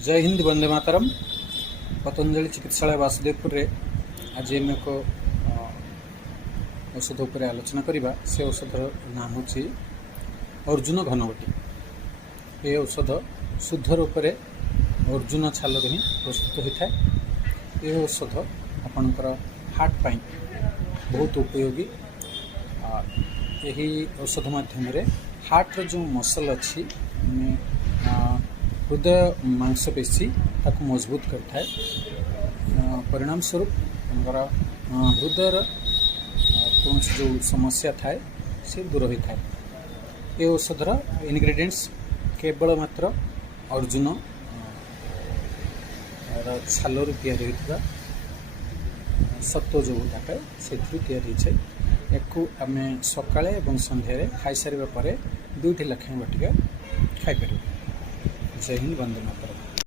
जय हिंद वंदे मातरम। पतंजलि चिकित्सालय वासुदेवपुर रे आज आम एक औषध उपर आलोचना करवा। से औषधर नाम हूँ अर्जुन घनवटी। ये औषध शुद्ध रूप से अर्जुन छाल ही प्रस्तुत होता है। ये औषध आपणकर हार्ट पाई बहुत उपयोगी। यही औषध माध्यम हार्टर जो मसल अच्छी हृदय मांसपेशी ताको मजबूत करता है। परिणाम स्वरूप हृदयर कौन जो समस्या थाए से दूर होता है। ये औषधर इनग्रेडिएंट्स केवल मात्र अर्जुन छालू या सत्व जो गुटाक से आम सकाळे और संध्यारे खाई सारे 2टी लेखाएं बटिका खाईपर। जय हिंद वंदे मातरम।